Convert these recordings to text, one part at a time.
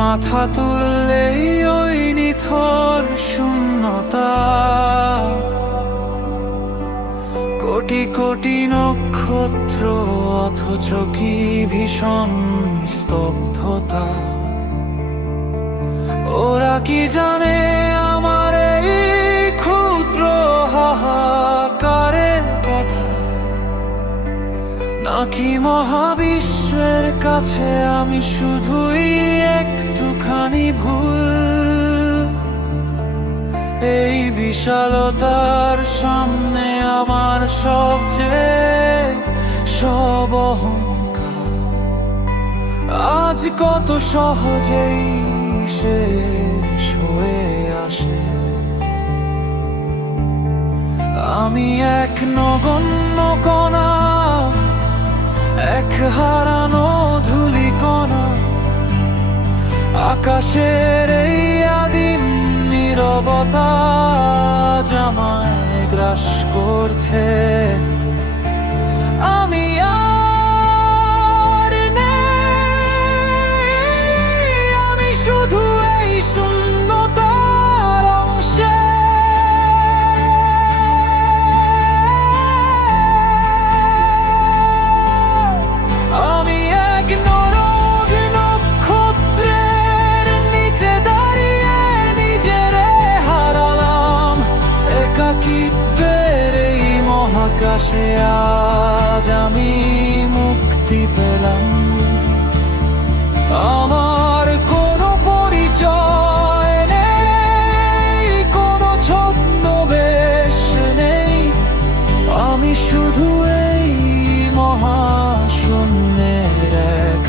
মাথা তুললেই ওই নিথর শূন্যতা, কোটি কোটি নক্ষত্র অথচ কি ভীষণ স্তব্ধতা। ওরা কি জানে আমার এই ক্ষুদ্র হাহাকারের কথা, নাকি মহাবিশ্বের কাছে আমি শুধুই একটুখানি ভুল? এই বিশালতার সামনে আমার সব অহংকার আজ কত সহজেই শেষ হয়ে আসে। আমি এক নগণ্য কণা, এক হারানো ধূলিকণা, আকাশের এই আদিম নীরবতা আমায় গ্রাস করছে। আমি আর নেই, আমি শুধু এই শূন্যতার অংশে। আমি এক নরক নক্ষত্রের নিচে দাঁড়িয়ে নিজেরে হারালাম। একাকিত্বের এই মহাকাশে আজ আমি মুক্তি পেলাম। আমার কোনো পরিচয় নেই, কোনো ছদ্মবেশ নেই, আমি শুধু এই মহাশূন্যের এক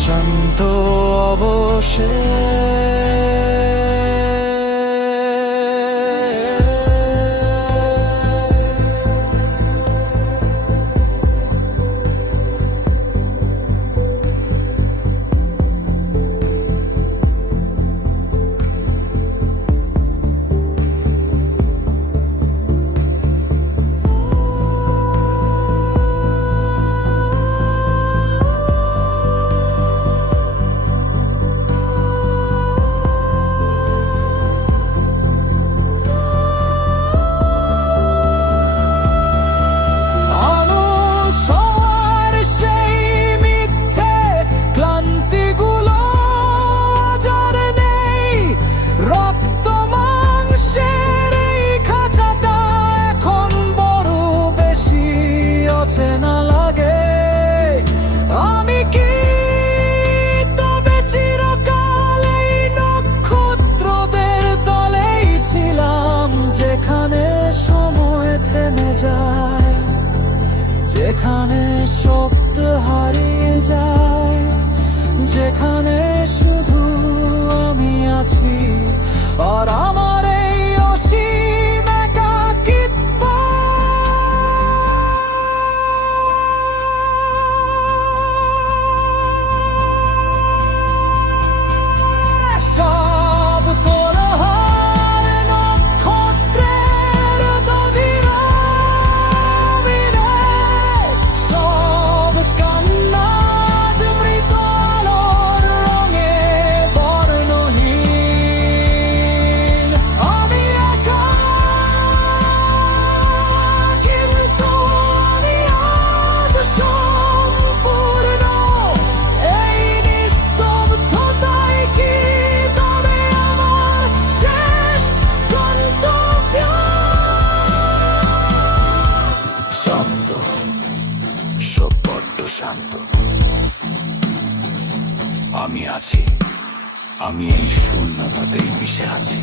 শান্ত না লাগে। আমি কি তবে চিরকাল এই নক্ষত্রদের দলেই ছিলাম, যেখানে সময় থেমে যায়, যেখানে শব্দ হারিয়ে যায়, যেখানে শুধু আমি আছি আর আমার এই অসীম একাকিত্ব। সব তোরহার নক্ষত্রের দধিরবিনে, সব কান্না আজ মৃত আলোর রঙে বর্ণহীন। আমি একা, কিন্তু আমি আজ সম্পূর্ণ। এই নিস্তব্ধতাই কি তবে আমার শেষ গন্তব্য? শান্ত, সব বড্ড শান্ত। আমি আছি, আমি এই শূন্যতাতেই মিশে আছি।